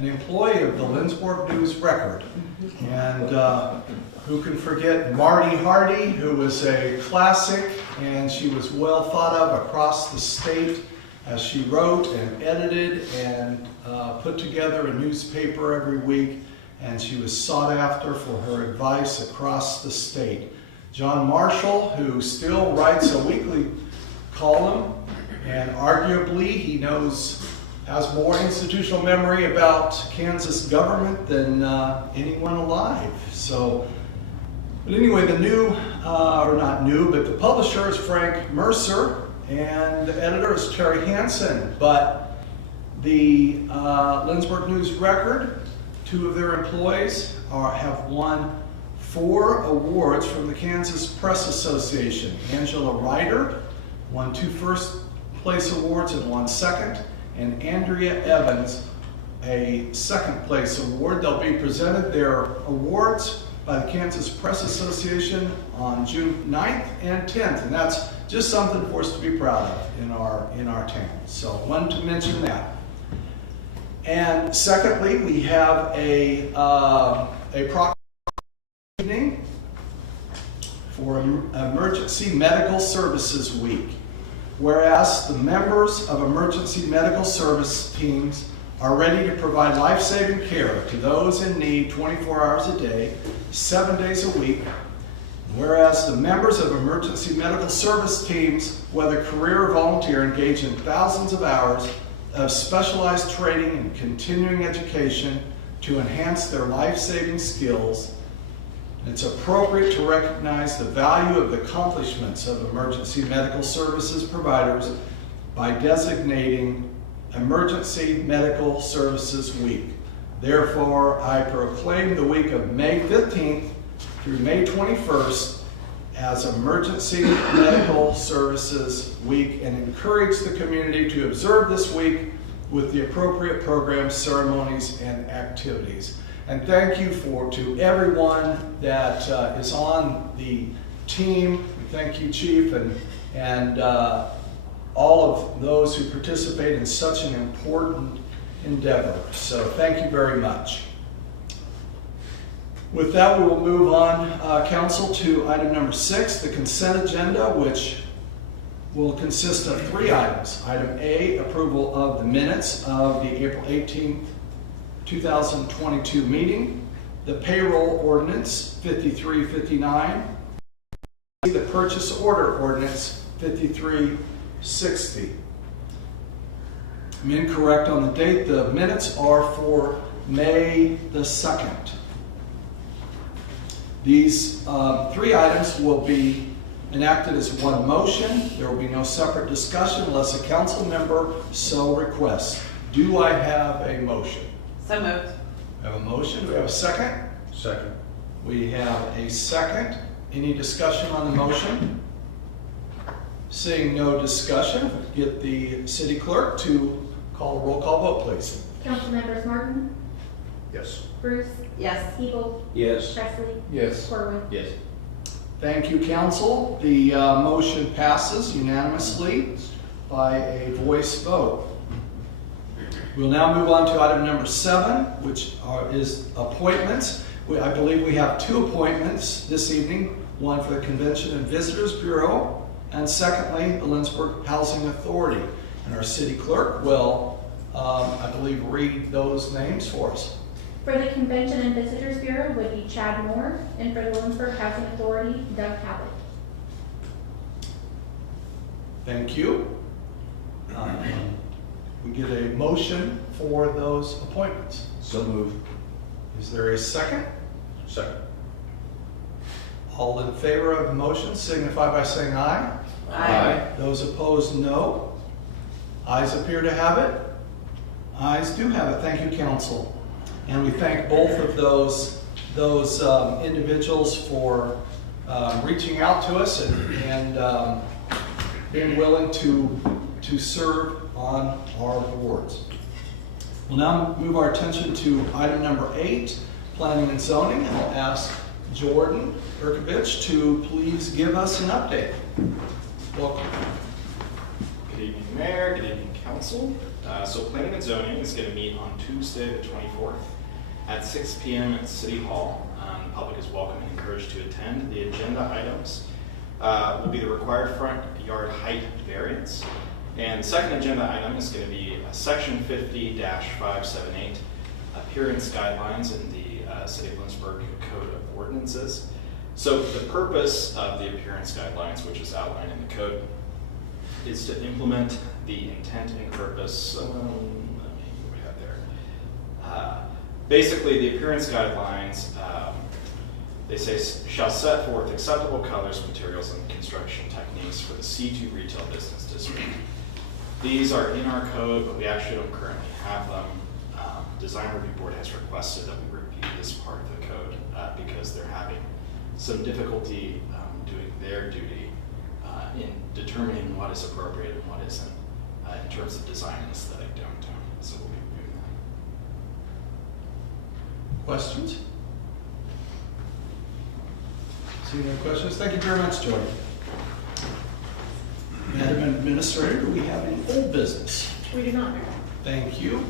an employee of the Lindsborg News Record. And who can forget Marty Hardy, who was a classic, and she was well thought of across the state as she wrote and edited and put together a newspaper every week, and she was sought after for her advice across the state. John Marshall, who still writes a weekly column, and arguably he has more institutional memory about Kansas government than anyone alive. So, but anyway, the the publisher is Frank Mercer, and the editor is Terry Hansen. But the Linsberg News Record, 2 of their employees have won 4 awards from the Kansas Press Association. Angela Ryder won 2 first place awards and 1 second, and Andrea Evans a 2nd place award. They'll be presented their awards by the Kansas Press Association on June 9th and 10th, and that's just something for us to be proud of in our town. So I wanted to mention that. And secondly, we have a proclamation evening for Emergency Medical Services Week. Whereas the members of emergency medical service teams are ready to provide life-saving care to those in need 24 hours a day, 7 days a week. Whereas the members of emergency medical service teams, whether career or volunteer, engage in thousands of hours of specialized training and continuing education to enhance their life-saving skills. It's appropriate to recognize the value of the accomplishments of emergency medical services providers by designating Emergency Medical Services Week. Therefore, I proclaim the week of May 15th through May 21st as Emergency Medical Services Week, and encourage the community to observe this week with the appropriate programs, ceremonies, and activities. And thank you to everyone that is on the team. Thank you, Chief, and all of those who participate in such an important endeavor. So thank you very much. With that, we will move on, Council, to item number 6, the consent agenda, which will consist of 3 items. Item A, approval of the minutes of the April 18th, 2022 meeting, the payroll ordinance 5359, the purchase order ordinance 5360. I'm incorrect on the date. The minutes are for May the 2nd. These 3 items will be enacted as one motion. There will be no separate discussion unless a council member so requests. Do I have a motion? So moved. We have a motion. Do we have a second? Second. We have a second. Any discussion on the motion? Seeing no discussion, get the city clerk to call a roll call vote, please. Council members Martin, Yes. Bruce, Yes. Hebel, Yes. Presley, Yes. Corwin. Yes. Thank you, council. The motion passes unanimously by a voice vote. We'll now move on to item number 7, which is appointments. I believe we have 2 appointments this evening, one for the Convention and Visitors Bureau, and secondly, the Linsberg Housing Authority. And our city clerk will, I believe, read those names for us. For the Convention and Visitors Bureau would be Chad Moore, and for the Linsberg Housing Authority, Doug Cabot. Thank you. We get a motion for those appointments. So moved. Is there a second? Second. All in favor of the motion signify by saying aye. Aye. Those opposed, no. Ayes appear to have it. Ayes do have it. Thank you, council. And we thank both of those individuals for reaching out to us and being willing to serve on our boards. We'll now move our attention to item number 8, planning and zoning. I'll ask Jordan Erkovich to please give us an update. Welcome. Good evening, Mayor. Good evening, Council. So planning and zoning is going to meet on Tuesday the 24th at 6 p.m. at City Hall. The public is welcome and encouraged to attend. The agenda items will be the required front yard height variance. And the second agenda item is going to be Section 50-578, appearance guidelines in the City of Linsberg Code of Ordinances. So the purpose of the appearance guidelines, which is outlined in the code, is to implement the intent and purpose. What do we have there? Basically, the appearance guidelines, they say, shall set forth acceptable colors, materials, and construction techniques for the C2 retail business district. These are in our code, but we actually don't currently have them. Design Review Board has requested that we review this part of the code because they're having some difficulty doing their duty in determining what is appropriate and what isn't in terms of design and aesthetic downtown. So we'll be reviewing that. Questions? Seeing no questions, thank you very much, Joy. Madam Administrator, do we have any old business? We do not. Thank you.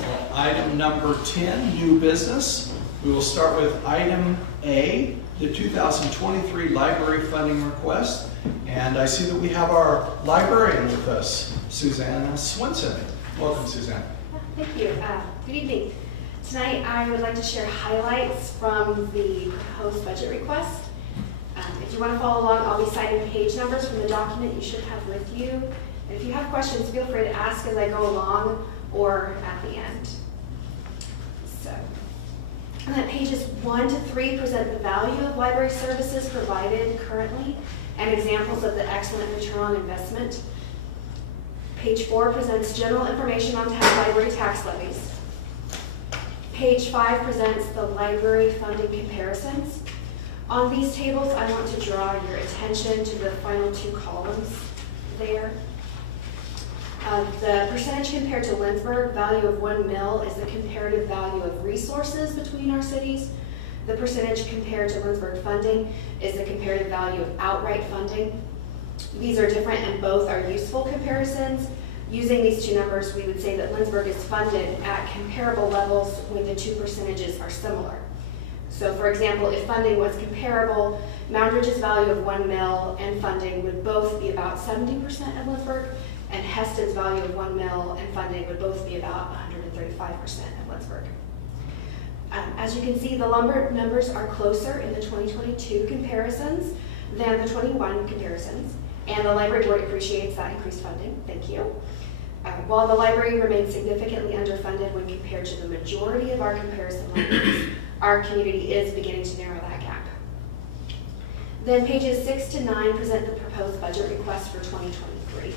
Well, item number 10, new business. We will start with item A, the 2023 library funding request. And I see that we have our librarian with us, Susanna Swenson. Welcome, Susanna. Thank you. Good evening. Tonight I would like to share highlights from the proposed budget request. If you want to follow along, I'll be citing page numbers from the document you should have with you. And if you have questions, feel free to ask as I go along or at the end. So, pages 1 to 3 present the value of library services provided currently and examples of the excellent return on investment. Page 4 presents general information on library tax levies. Page 5 presents the library funding comparisons. On these tables, I want to draw your attention to the final 2 columns there. The percentage compared to Linsberg, value of 1 mil, is the comparative value of resources between our cities. The percentage compared to Linsberg funding is the comparative value of outright funding. These are different and both are useful comparisons. Using these 2 numbers, we would say that Linsberg is funded at comparable levels when the 2 percentages are similar. So for example, if funding was comparable, Moundridge's value of 1 mil and funding would both be about 70% of Linsberg, and Heston's value of 1 mil and funding would both be about 135% of Linsberg. As you can see, the lumber numbers are closer in the 2022 comparisons than the 21 comparisons, and the library board appreciates that increased funding. Thank you. While the library remains significantly underfunded when compared to the majority of our comparison libraries, our community is beginning to narrow that gap. Then pages 6 to 9 present the proposed budget request for 2023.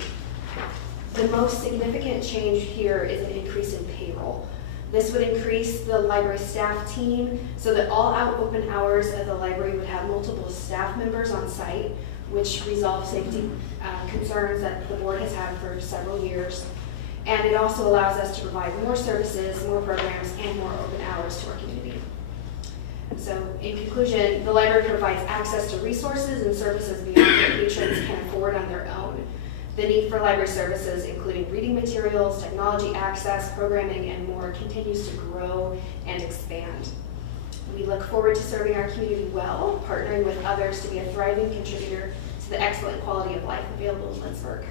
The most significant change here is an increase in payroll. This would increase the library staff team so that all open hours of the library would have multiple staff members on site, which resolves safety concerns that the board has had for several years. And it also allows us to provide more services, more programs, and more open hours to our community. So in conclusion, the library provides access to resources and services beyond what patrons can afford on their own. The need for library services, including reading materials, technology access, programming, and more, continues to grow and expand. We look forward to serving our community well, partnering with others to be a thriving contributor to the excellent quality of life available in Linsberg.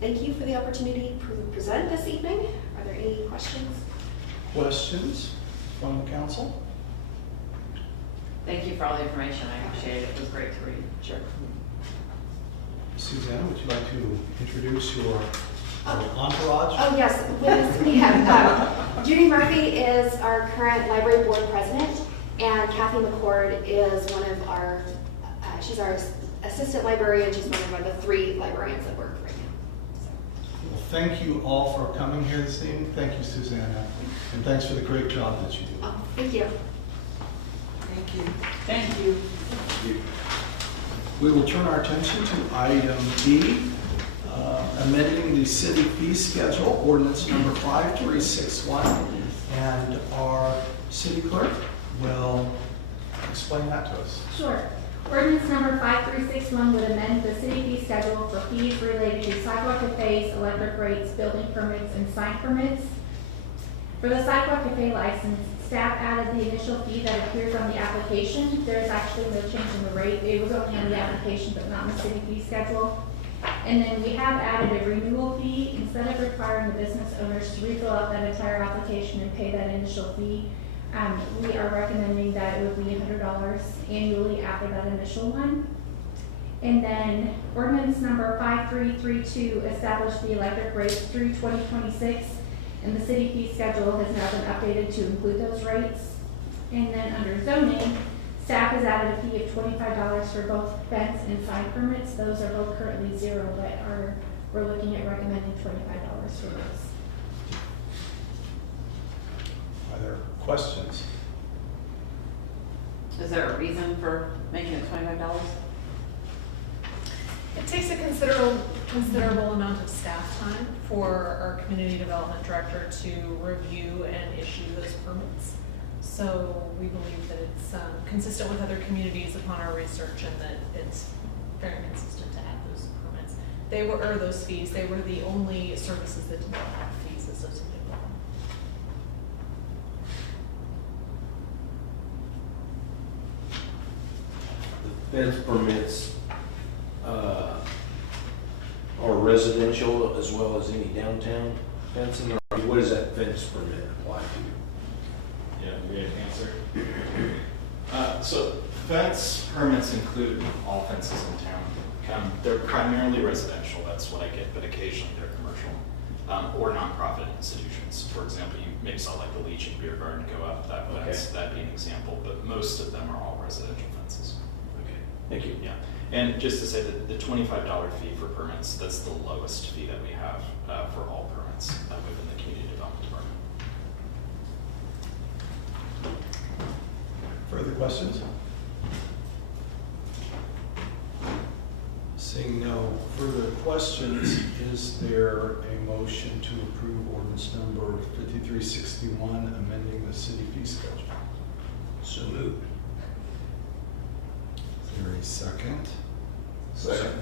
Thank you for the opportunity to present this evening. Are there any questions? Questions from the council? Thank you for all the information. I appreciate it. It was great to read. Sure. Susanna, would you like to introduce your entourage? Oh, yes. We have Judy Murphy is our current library board president, and Kathy McCord is one of our, she's our assistant librarian. She's one of the 3 librarians that work right now. Well, thank you all for coming here this evening. Thank you, Susanna, and thanks for the great job that you do. Oh, thank you. Thank you. Thank you. We will turn our attention to item B, amending the city fee schedule, ordinance number 5361, and our city clerk will explain that to us. Sure. Ordinance number 5361 would amend the city fee schedule for fees related to sidewalk cafes, electric rates, building permits, and sign permits. For the sidewalk cafe license, staff added the initial fee that appears on the application. There is actually no change in the rate. It was only on the application, but not in the city fee schedule. And then we have added a renewal fee. Instead of requiring the business owners to refill out that entire application and pay that initial fee, we are recommending that it would be $100 annually after that initial one. And then ordinance number 5332 established the electric rates through 2026, and the city fee schedule has now been updated to include those rates. And then under zoning, staff has added a fee of $25 for both fence and sign permits. Those are both currently 0, but we're looking at recommending $25 for those. Are there questions? Is there a reason for making it $25? It takes a considerable amount of staff time for our community development director to review and issue those permits. So we believe that it's consistent with other communities upon our research, and that it's very consistent to add those permits. Those fees, they were the only services that did not have fees associated with them. The fence permits are residential as well as any downtown fencing, or what does that fence permit apply to? Yeah, we have to answer. So fence permits include all fences in town. They're primarily residential, that's what I get, but occasionally they're commercial, or nonprofit institutions. For example, you maybe saw like the Legion Beer Garden go up, that fence, that'd be an example, but most of them are all residential fences. Okay, thank you. Yeah, and just to say that the $25 fee for permits, that's the lowest fee that we have for all permits within the community development department. Further questions? Seeing no further questions, is there a motion to approve ordinance number 5361, amending the city fee schedule? So moved. Is there a second? Second.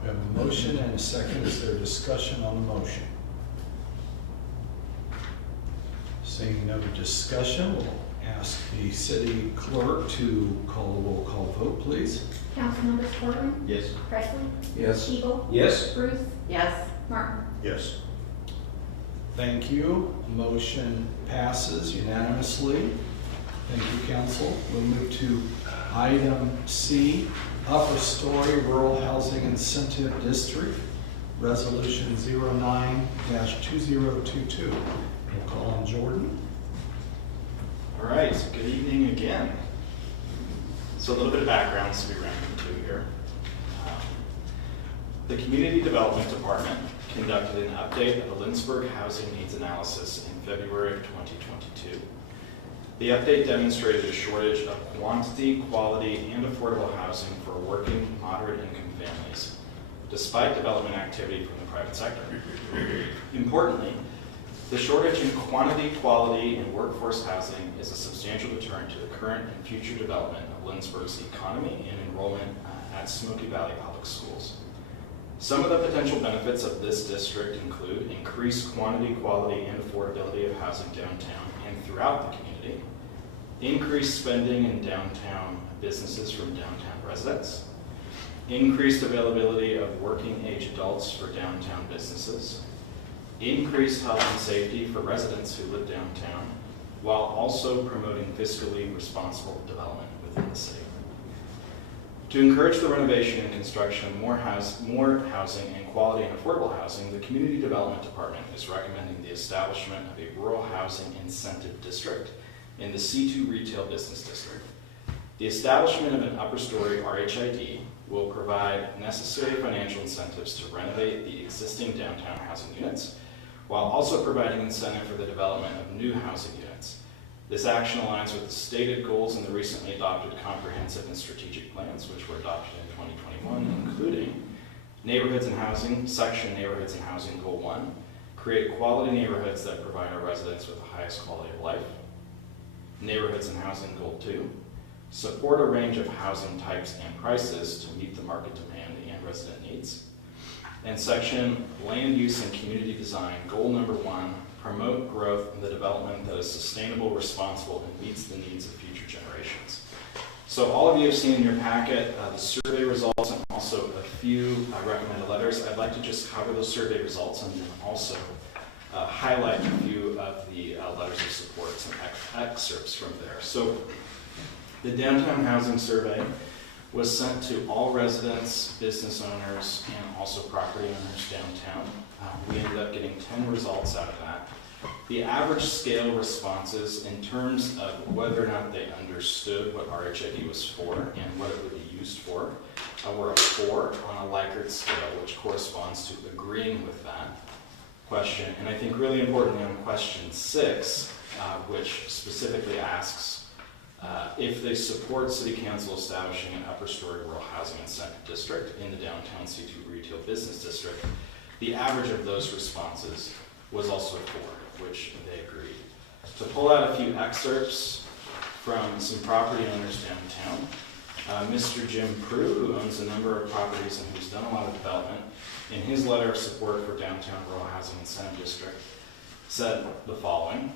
We have a motion and a second. Is there discussion on the motion? Seeing no discussion, we'll ask the city clerk to call a roll call vote, please. Councilmembers Portman, Yes. Presley, Yes. Shebel, Yes. Bruce, Yes. Martin. Yes. Thank you. Motion passes unanimously. Thank you, council. We'll move to item C, Upper Story Rural Housing Incentive District, Resolution 09-2022. We'll call on Jordan. All right, good evening again. So a little bit of background as we ran into here. The Community Development Department conducted an update of the Linsberg housing needs analysis in February of 2022. The update demonstrated a shortage of quantity, quality, and affordable housing for working, moderate income families, despite development activity from the private sector. Importantly, the shortage in quantity, quality, and workforce housing is a substantial deterrent to the current and future development of Linsberg's economy and enrollment at Smoky Valley Public Schools. Some of the potential benefits of this district include increased quantity, quality, and affordability of housing downtown and throughout the community, increased spending in downtown businesses from downtown residents, increased availability of working age adults for downtown businesses, increased health and safety for residents who live downtown, while also promoting fiscally responsible development within the city. To encourage the renovation and construction of more housing and quality and affordable housing, the Community Development Department is recommending the establishment of a Rural Housing Incentive District in the C2 Retail Business District. The establishment of an upper story RHID will provide necessary financial incentives to renovate the existing downtown housing units, while also providing incentive for the development of new housing units. This action aligns with the stated goals in the recently adopted comprehensive and strategic plans, which were adopted in 2021, including Neighborhoods and Housing, Section Neighborhoods and Housing Goal 1, create quality neighborhoods that provide our residents with the highest quality of life. Neighborhoods and Housing Goal 2, support a range of housing types and prices to meet the market demand and resident needs. And section land use and community design, goal number 1, promote growth in the development that is sustainable, responsible, and meets the needs of future generations. So all of you have seen in your packet the survey results and also a few recommended letters. I'd like to just cover those survey results and then also highlight a few of the letters of support, some excerpts from there. So the downtown housing survey was sent to all residents, business owners, and also property owners downtown. We ended up getting 10 results out of that. The average scale responses in terms of whether or not they understood what RHID was for and what it would be used for were a 4 on a Likert scale, which corresponds to agreeing with that question. And I think really importantly on question 6, which specifically asks if they support City Council establishing an upper story rural housing incentive district in the downtown C2 retail business district, the average of those responses was also a 4, which they agreed. To pull out a few excerpts from some property owners downtown, Mr. Jim Prue, who owns a number of properties and who's done a lot of development, in his letter of support for downtown rural housing incentive district, said the following: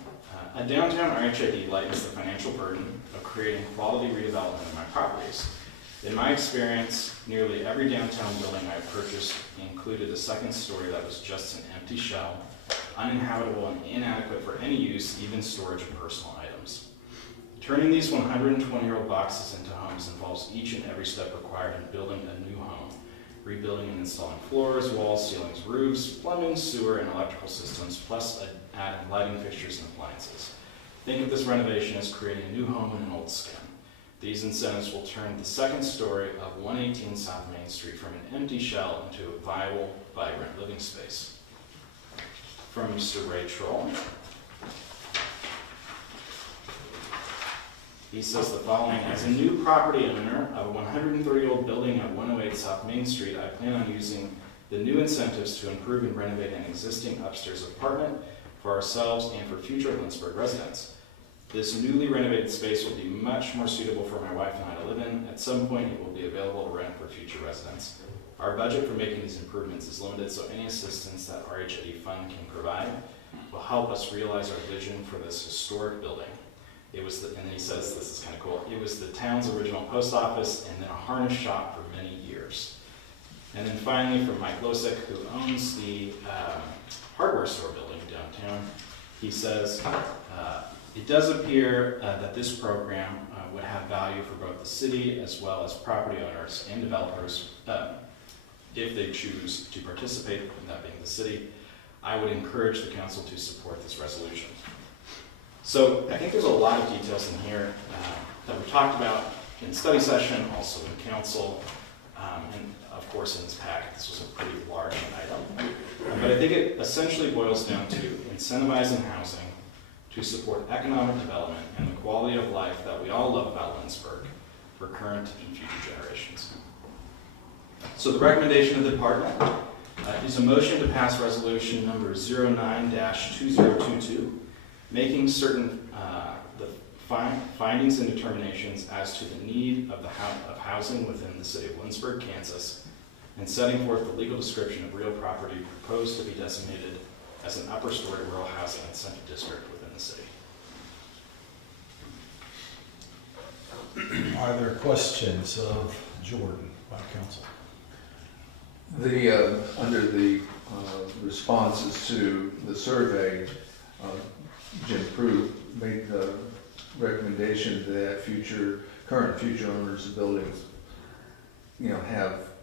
a downtown RHID lightens the financial burden of creating quality redevelopment in my properties. In my experience, nearly every downtown building I purchased included a second story that was just an empty shell, uninhabitable and inadequate for any use, even storage of personal items. Turning these 120-year-old boxes into homes involves each and every step required in building a new home, rebuilding and installing floors, walls, ceilings, roofs, plumbing, sewer, and electrical systems, plus adding lighting fixtures and appliances. Think of this renovation as creating a new home in an old skin. These incentives will turn the second story of 118 South Main Street from an empty shell into a viable, vibrant living space. From Mr. Ray Troll. He says the following: as a new property owner of a 130-year-old building at 108 South Main Street, I plan on using the new incentives to improve and renovate an existing upstairs apartment for ourselves and for future Linsberg residents. This newly renovated space will be much more suitable for my wife and I to live in. At some point, it will be available to rent for future residents. Our budget for making these improvements is limited, so any assistance that RHID fund can provide will help us realize our vision for this historic building. It was, and he says this is kind of cool, it was the town's original post office and then a harness shop for many years. And then finally from Mike Losick, who owns the hardware store building downtown, he says, it does appear that this program would have value for both the city as well as property owners and developers if they choose to participate, that being the city. I would encourage the council to support this resolution. So I think there's a lot of details in here that we talked about in study session, also in council, and of course in this packet. This was a pretty large item. But I think it essentially boils down to incentivizing housing to support economic development and the quality of life that we all love about Linsberg for current and future generations. So the recommendation of the department is a motion to pass resolution number 09-2022, making certain the findings and determinations as to the need of housing within the city of Linsberg, Kansas, and setting forth the legal description of real property proposed to be designated as an upper story rural housing incentive district within the city. Are there questions of Jordan by council? Under the responses to the survey, Jim Prue made the recommendation that current future owners of buildings,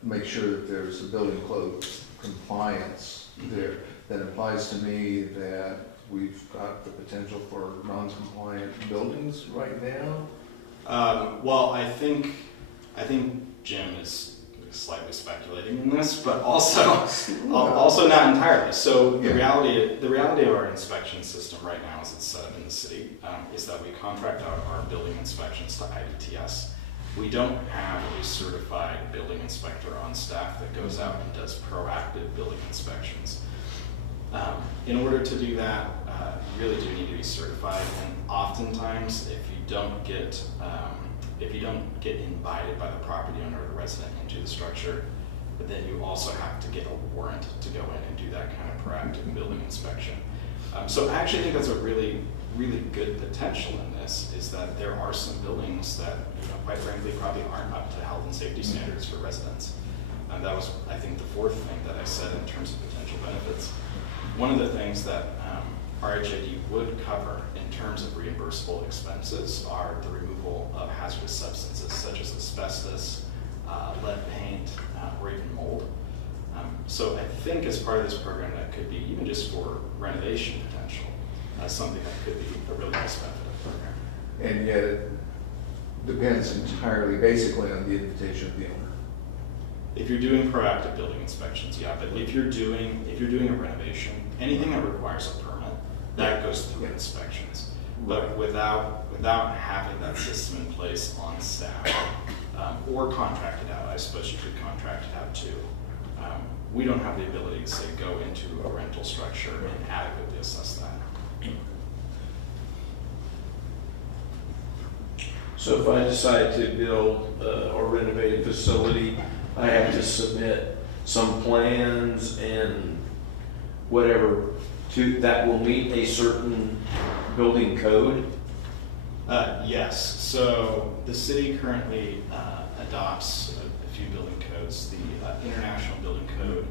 make sure that there's a building code compliance there. That implies to me that we've got the potential for non-compliant buildings right now. Well, I think Jim is slightly speculating in this, but also not entirely. So the reality of our inspection system right now, as it's set up in the city, is that we contract out our building inspections to IDTS. We don't have a certified building inspector on staff that goes out and does proactive building inspections. In order to do that, you really do need to be certified, and oftentimes if you don't get if you don't get invited by the property owner or the resident into the structure, but then you also have to get a warrant to go in and do that kind of proactive building inspection. So I actually think that's a really, really good potential in this, is that there are some buildings that, quite frankly, probably aren't up to health and safety standards for residents. And that was, I think, the fourth thing that I said in terms of potential benefits. One of the things that RHID would cover in terms of reimbursable expenses are the removal of hazardous substances such as asbestos, lead paint, or even mold. So I think as part of this program, that could be, even just for renovation potential, something that could be a really nice benefit of the program. And yet it depends entirely, basically, on the invitation of the owner. If you're doing proactive building inspections, yeah, but if you're doing a renovation, anything that requires a permit, that goes through inspections. But without having that system in place on staff, or contracted out, I suppose you could contract it out too. We don't have the ability to, say, go into a rental structure and adequately assess that. So if I decide to build or renovate a facility, I have to submit some plans and whatever that will meet a certain building code? Yes. So the city currently adopts a few building codes, the International Building Code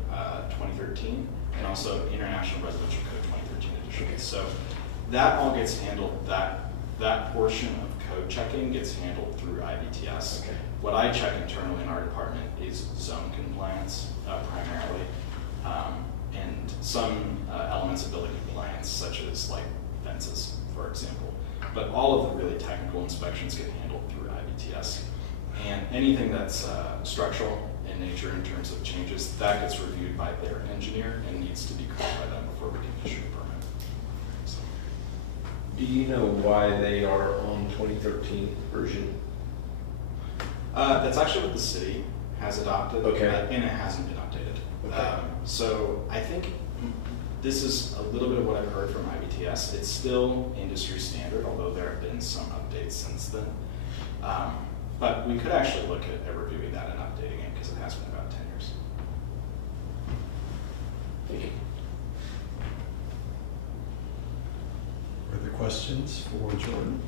2013 and also International Residential Code 2013 edition. So that all gets handled, that portion of code checking gets handled through IBTS. Okay. What I check internally in our department is zone compliance primarily, and some elements of building compliance, such as like fences, for example. But all of the really technical inspections get handled through IBTS. And anything that's structural in nature in terms of changes, that gets reviewed by their engineer and needs to be cleared by them before we can issue a permit. So. Do you know why they are on 2013 version? That's actually what the city has adopted, Okay. And it hasn't been updated. Okay. So I think this is a little bit of what I've heard from IBTS. It's still industry standard, although there have been some updates since then. But we could actually look at reviewing that and updating it, because it has been about 10 years. Thank you. Further questions for Jordan?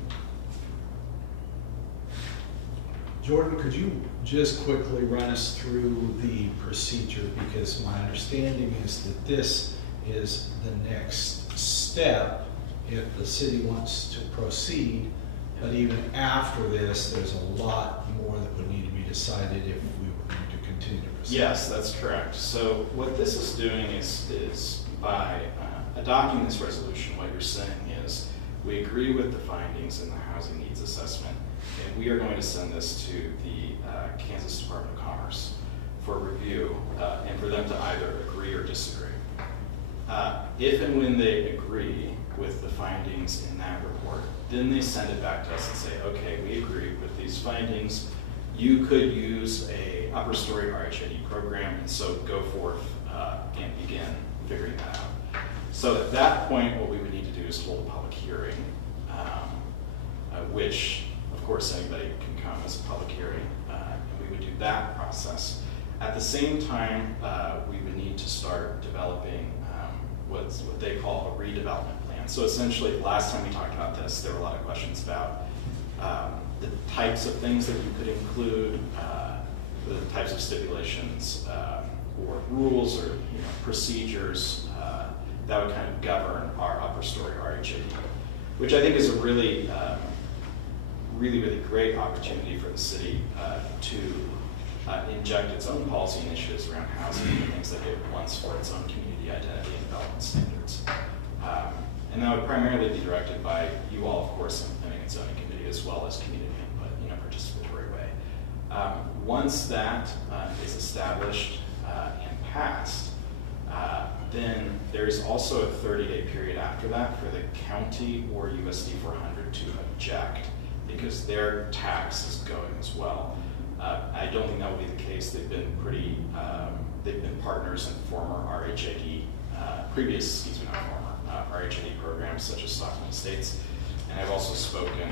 Jordan, could you just quickly run us through the procedure? Because my understanding is that this is the next step if the city wants to proceed. But even after this, there's a lot more that would need to be decided if we were going to continue to proceed. Yes, that's correct. So what this is doing is by adopting this resolution, what you're saying is we agree with the findings in the housing needs assessment, and we are going to send this to the Kansas Department of Commerce for review and for them to either agree or disagree. If and when they agree with the findings in that report, then they send it back to us and say, okay, we agree with these findings. You could use a upper story RHID program, and so go forth and begin figuring that out. So at that point, what we would need to do is hold a public hearing, which, of course, anybody can come as a public hearing, and we would do that process. At the same time, we would need to start developing what they call a redevelopment plan. So essentially, last time we talked about this, there were a lot of questions about the types of things that you could include, the types of stipulations or rules or procedures that would kind of govern our upper story RHID, which I think is a really, really great opportunity for the city to inject its own policy initiatives around housing and things that it wants for its own community identity and development standards. And that would primarily be directed by you all, of course, implementing its zoning committee, as well as community input in a participatory way. Once that is established and passed, then there's also a 30-day period after that for the county or USD 400 to object, because their tax is going as well. I don't think that will be the case. They've been partners in former RHID, RHID programs such as Stockton Estates, And I've also spoken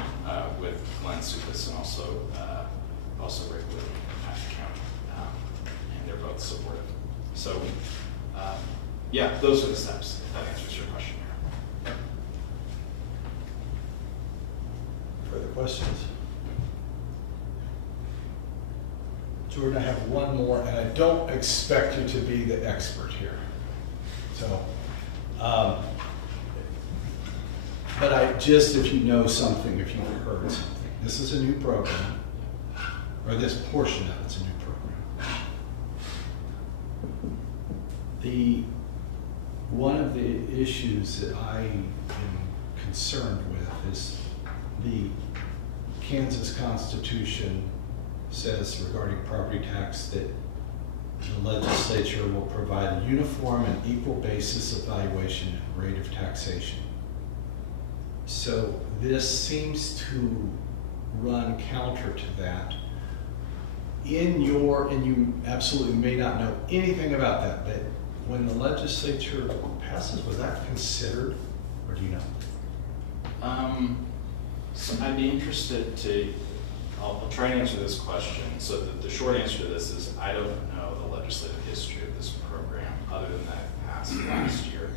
with Glenn Supis and also Rick Wood at the county, and they're both supportive. So, yeah, those are the steps, if that answers your question. Further questions? Jordan, I have one more, and I don't expect you to be the expert here. So, but if you know something, if you've heard something, this is a new program, or this portion of it's a new program. One of the issues that I am concerned with is the Kansas Constitution says regarding property tax that the legislature will provide a uniform and equal basis of valuation and rate of taxation. So this seems to run counter to that. And you absolutely may not know anything about that, but when the legislature passes, was that considered, or do you know? So I'd be interested to, I'll try and answer this question. So the short answer to this is I don't know the legislative history of this program other than that it passed last year.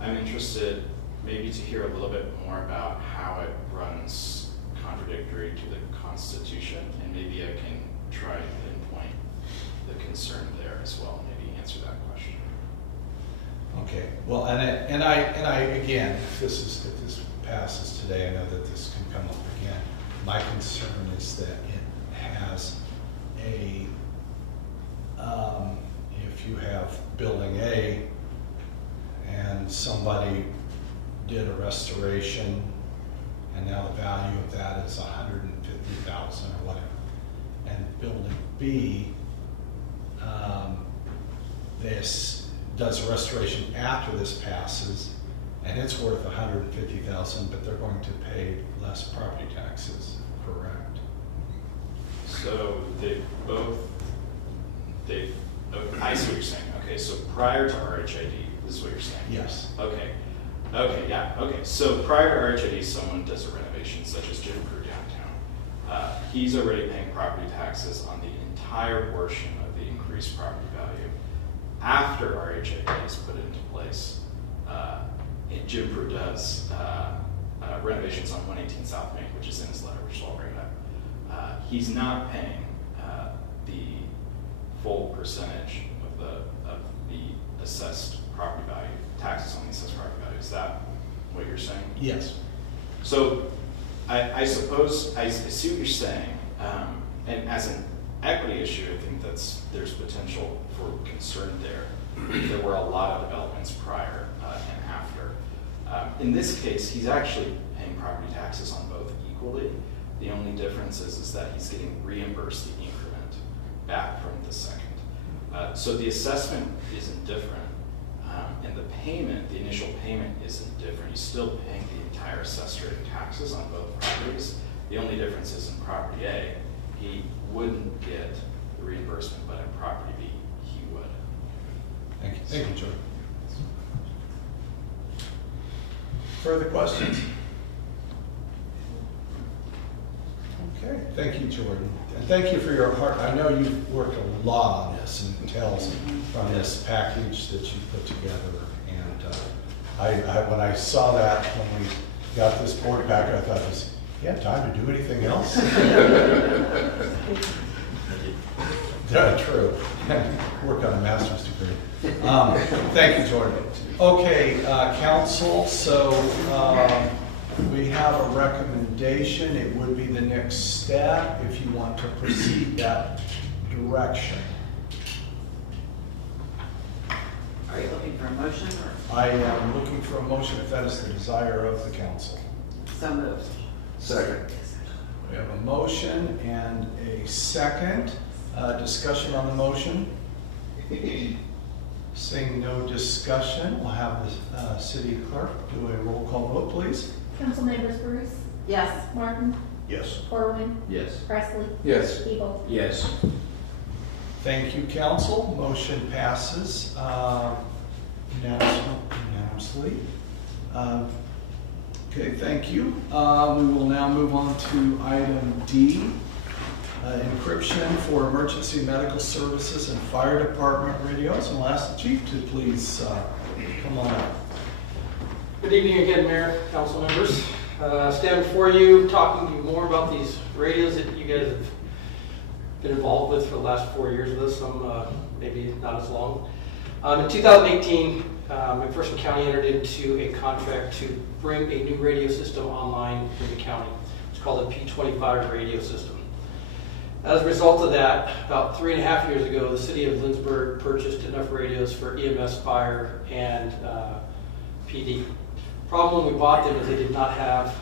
I'm interested maybe to hear a little bit more about how it runs contradictory to the Constitution, and maybe I can try to pinpoint the concern there as well, maybe answer that question. Okay, well, and I again, if this passes today, I know that this can come up again. My concern is that it has if you have building A and somebody did a restoration and now the value of that is $150,000 or whatever, and building B, this does a restoration after this passes, and it's worth $150,000, but they're going to pay less property taxes, correct? So I see what you're saying. Okay, so prior to RHID, this is what you're saying? Yes. Okay, yeah, okay. So prior to RHID, someone does a renovation, such as Jim Crew downtown. He's already paying property taxes on the entire portion of the increased property value. After RHID is put into place, and Jim Crew does renovations on 118 South Main, which is in his letter, which I'll bring up. He's not paying the full percentage of the assessed property value, taxes on the assessed property value. Is that what you're saying? Yes. So I suppose I see what you're saying, and as an equity issue, I think there's potential for concern there. There were a lot of developments prior and after. In this case, he's actually paying property taxes on both equally. The only difference is that he's getting reimbursed the increment back from the second. So the assessment isn't different, and the payment, the initial payment isn't different. He's still paying the entire assessed rate of taxes on both properties. The only difference is in property A, he wouldn't get the reimbursement, but in property B, he would. Thank you. Thank you, Jordan. Further questions? Okay, thank you, Jordan. And thank you for your heart. I know you've worked a lot on this and tells from this package that you put together. And when I saw that, when we got this board packet, I thought, you have time to do anything else? True. Work on a master's degree. Thank you, Jordan. Okay, council, so we have a recommendation. It would be the next step if you want to proceed that direction. Are you looking for a motion or? I am looking for a motion if that is the desire of the council. So moved. Second. We have a motion and a second. Discussion on the motion. Seeing no discussion, we'll have the city clerk do a roll call vote, please. Council members Bruce, Yes. Martin, Yes. Corwin, Yes. Presley, Yes. Evil. Yes. Thank you, council. Motion passes unanimously. Okay, thank you. We will now move on to item D, encryption for emergency medical services and fire department radios. And I'll ask the chief to please come on up. Good evening again, Mayor, council members. Stand before you talking to you more about these radios that you guys have been involved with for the last 4 years with us, some maybe not as long. In 2018, McPherson County entered into a contract to bring a new radio system online in the county. It's called the P25 Radio System. As a result of that, about 3.5 years ago, the city of Linsberg purchased enough radios for EMS, fire, and PD. Problem when we bought them is they did not have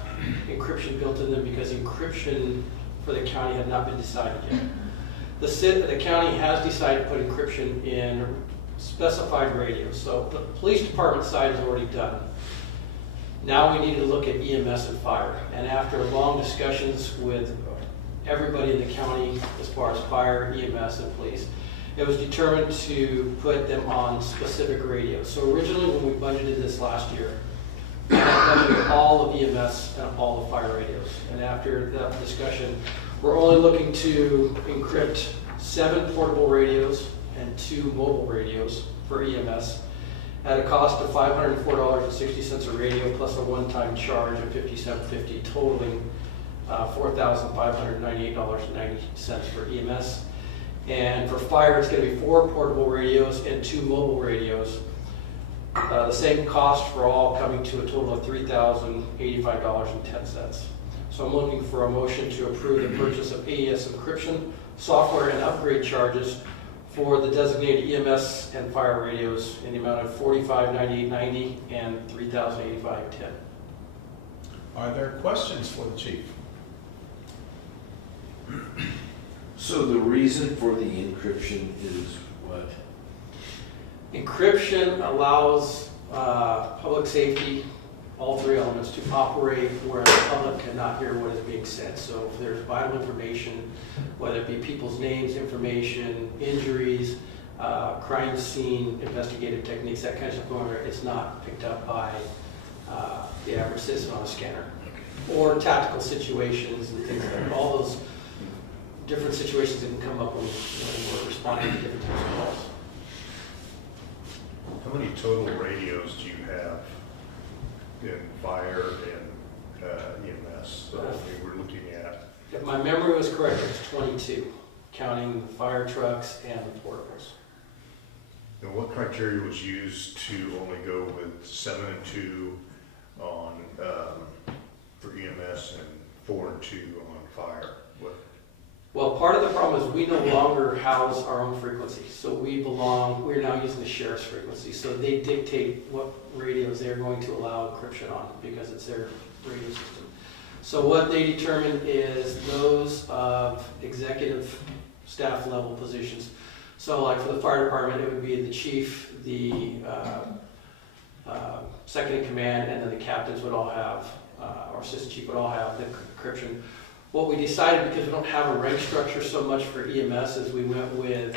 encryption built in them because encryption for the county had not been decided yet. The county has decided to put encryption in specified radios. So the police department side is already done. Now we need to look at EMS and fire. And after long discussions with everybody in the county as far as fire, EMS, and police, it was determined to put them on specific radios. So originally when we budgeted this last year, we had budgeted all of EMS and all of fire radios. And after that discussion, we're only looking to encrypt 7 portable radios and 2 mobile radios for EMS at a cost of $504.60 a radio plus a one-time charge of $57.50, totaling $4,598.90 for EMS. And for fire, it's going to be 4 portable radios and 2 mobile radios. The same cost for all, coming to a total of $3,085.10. So I'm looking for a motion to approve the purchase of AES encryption, software, and upgrade charges for the designated EMS and fire radios in the amount of $45,98.90 and $3,085.10. Are there questions for the chief? So the reason for the encryption is what? Encryption allows public safety, all 3 elements, to operate where the public cannot hear what is being said. So if there's vital information, whether it be people's names, information, injuries, crime scene, investigative techniques, that kind of stuff going on, it's not picked up by the average citizen on a scanner. Or tactical situations and things like that. All those different situations that can come up when we're responding to different types of calls. How many total radios do you have in fire and EMS that we were looking at? If my memory was correct, it's 22, counting the fire trucks and the portables. And what criteria was used to only go with 7 and 2 on for EMS and 4 and 2 on fire? Well, part of the problem is we no longer house our own frequency. So we're now using the sheriff's frequency. So they dictate what radios they're going to allow encryption on because it's their radio system. So what they determine is those of executive staff level positions. So like for the fire department, it would be the chief, the second in command, and then the captains would all have, or assistant chief would all have the encryption. What we decided, because we don't have a rank structure so much for EMS, is we went with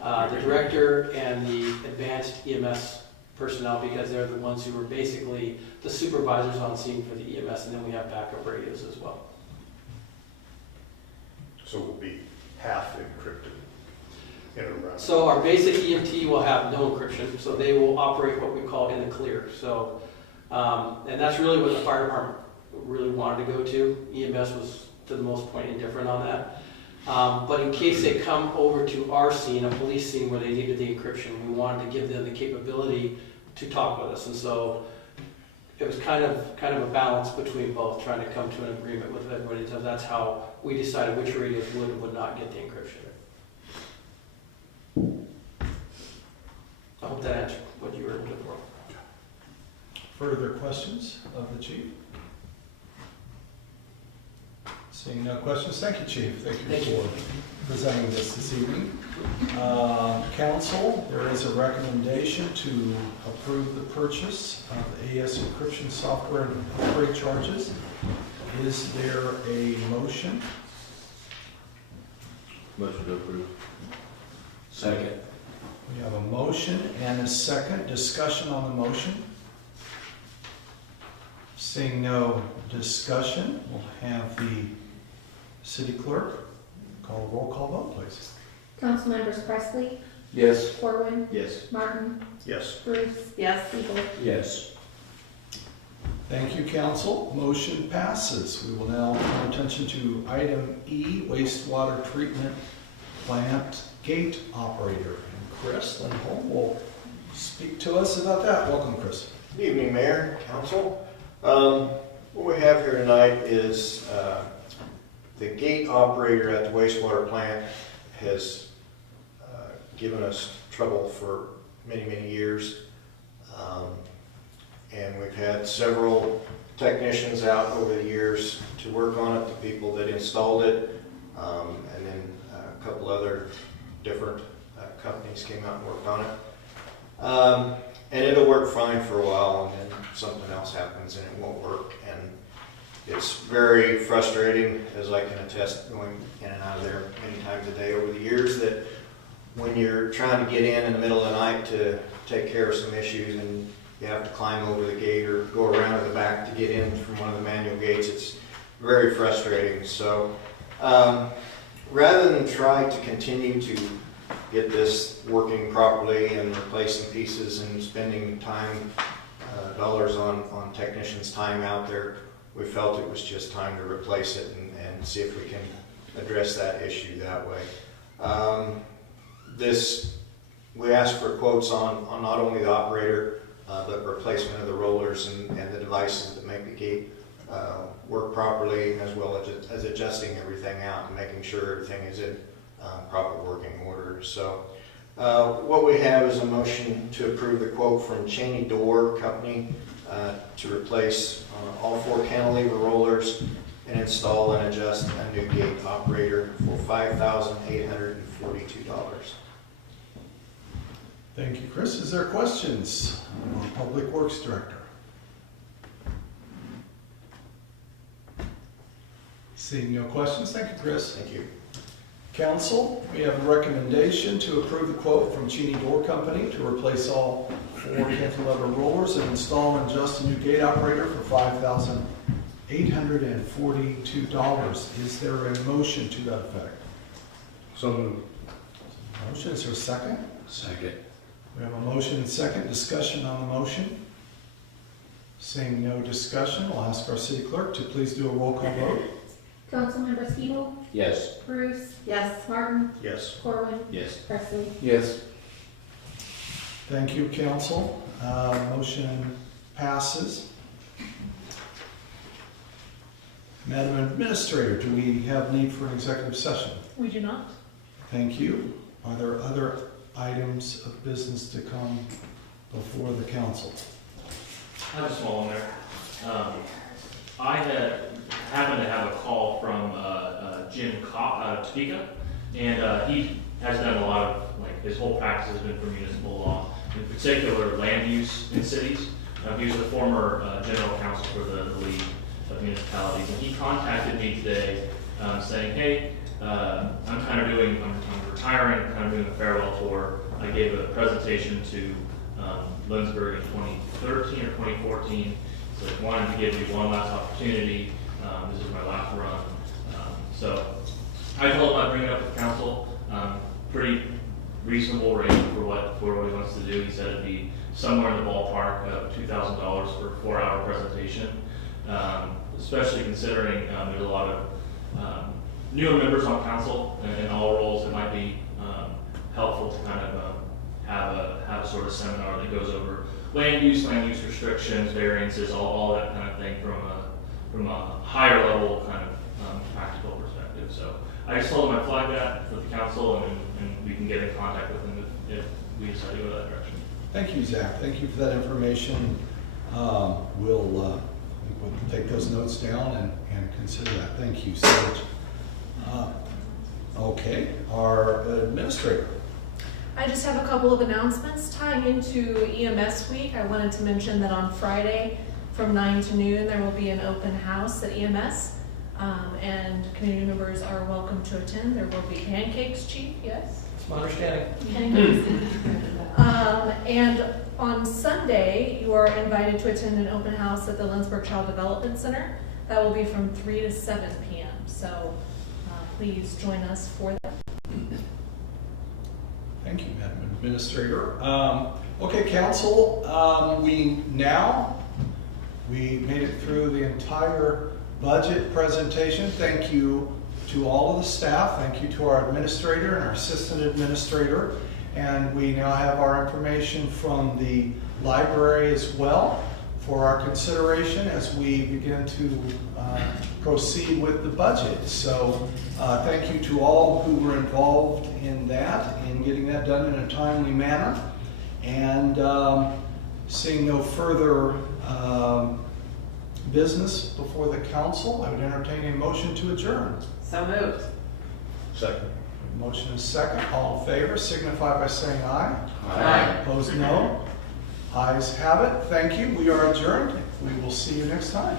the director and the advanced EMS personnel because they're the ones who were basically the supervisors on scene for the EMS, and then we have backup radios as well. So we'll be half encrypted in and around. So our basic EMT will have no encryption, so they will operate what we call in the clear. So, and that's really what the fire department really wanted to go to. EMS was to the most point indifferent on that. But in case they come over to our scene, a police scene where they needed the encryption, we wanted to give them the capability to talk with us. And so it was kind of a balance between both, trying to come to an agreement with everybody. So that's how we decided which radios would and would not get the encryption. I hope that answered what you were looking for. Further questions of the chief? Seeing no questions, thank you, Chief. Thank you for presenting this evening. Council, there is a recommendation to approve the purchase of AES encryption software and upgrade charges. Is there a motion? Motion to approve. Second. We have a motion and a second. Discussion on the motion. Seeing no discussion, we'll have the city clerk call a roll call vote, please. Councilmembers Presley, Yes. Corwin, Yes. Martin, Yes. Bruce, Yes. Siegel. Yes. Thank you, council. Motion passes. We will now turn our attention to item E, wastewater treatment plant gate operator. And Chris Lindholm will speak to us about that. Welcome, Chris. Good evening, Mayor, Council. What we have here tonight is the gate operator at the wastewater plant has given us trouble for many, many years. And we've had several technicians out over the years to work on it, the people that installed it, and then a couple other different companies came out and worked on it. And it'll work fine for a while, and then something else happens and it won't work. And it's very frustrating, as I can attest, going in and out of there many times a day over the years, that when you're trying to get in the middle of the night to take care of some issues and you have to climb over the gate or go around to the back to get in from one of the manual gates, it's very frustrating. So rather than try to continue to get this working properly and replacing pieces and spending time, dollars on technicians' time out there, we felt it was just time to replace it and see if we can address that issue that way. We asked for quotes on not only the operator, but replacement of the rollers and the devices that make the gate work properly, as well as adjusting everything out and making sure everything is in proper working order. So what we have is a motion to approve the quote from Genie Door Company to replace all 4 cantilever rollers and install and adjust a new gate operator for $5,842. Thank you, Chris. Is there questions of our Public Works Director? Seeing no questions, thank you, Chris. Thank you. Council, we have a recommendation to approve the quote from Genie Door Company to replace all 4 cantilever rollers and install and adjust a new gate operator for $5,842. Is there a motion to that effect? So moved. Motion, is there a second? Second. We have a motion and second. Discussion on the motion. Seeing no discussion, we'll ask our city clerk to please do a roll call vote. Councilmember Siegel, Yes. Bruce, Yes. Martin, Yes. Corwin, Yes. Presley. Yes. Thank you, council. Motion passes. Madam Administrator, do we have need for an executive session? We do not. Thank you. Are there other items of business to come before the council? I have a small one there. I happened to have a call from Jim Kopp out of Topeka, and he has done a lot of, his whole practice has been for municipal law, in particular land use in cities. He was the former general counsel for the League of Municipalities, and he contacted me today saying, hey, I'm retiring, kind of doing a farewell tour. I gave a presentation to Linsberg in 2013 or 2014, so I wanted to give you one last opportunity. This is my last run. So I told him I'd bring it up with council. Pretty reasonable rate for what he wants to do. He said it'd be somewhere in the ballpark of $2,000 for a 4-hour presentation, especially considering there's a lot of newer members on council in all roles. It might be helpful to kind of have a sort of seminar that goes over land use restrictions, variances, all that kind of thing from a higher level kind of practical perspective. So I just told him I'd flag that for the council, and we can get in contact with him if we decide to go that direction. Thank you, Zach. Thank you for that information. We'll take those notes down and consider that. Thank you, Serge. Okay, our administrator. I just have a couple of announcements tying into EMS week. I wanted to mention that on Friday from 9 to noon, there will be an open house at EMS, and community members are welcome to attend. There will be pancakes, Chief, yes? That's my understanding. And on Sunday, you are invited to attend an open house at the Linsberg Child Development Center. That will be from 3 to 7 p.m. So please join us for that. Thank you, Madam Administrator. Okay, Council, we made it through the entire budget presentation. Thank you to all of the staff. Thank you to our administrator and our assistant administrator. And we now have our information from the library as well for our consideration as we begin to proceed with the budget. So thank you to all who were involved in that, in getting that done in a timely manner. And seeing no further business before the council, I would entertain a motion to adjourn. So moved. Second. Motion is second. All in favor signify by saying aye. Aye. Opposed, no. Ayes have it. Thank you. We are adjourned. We will see you next time.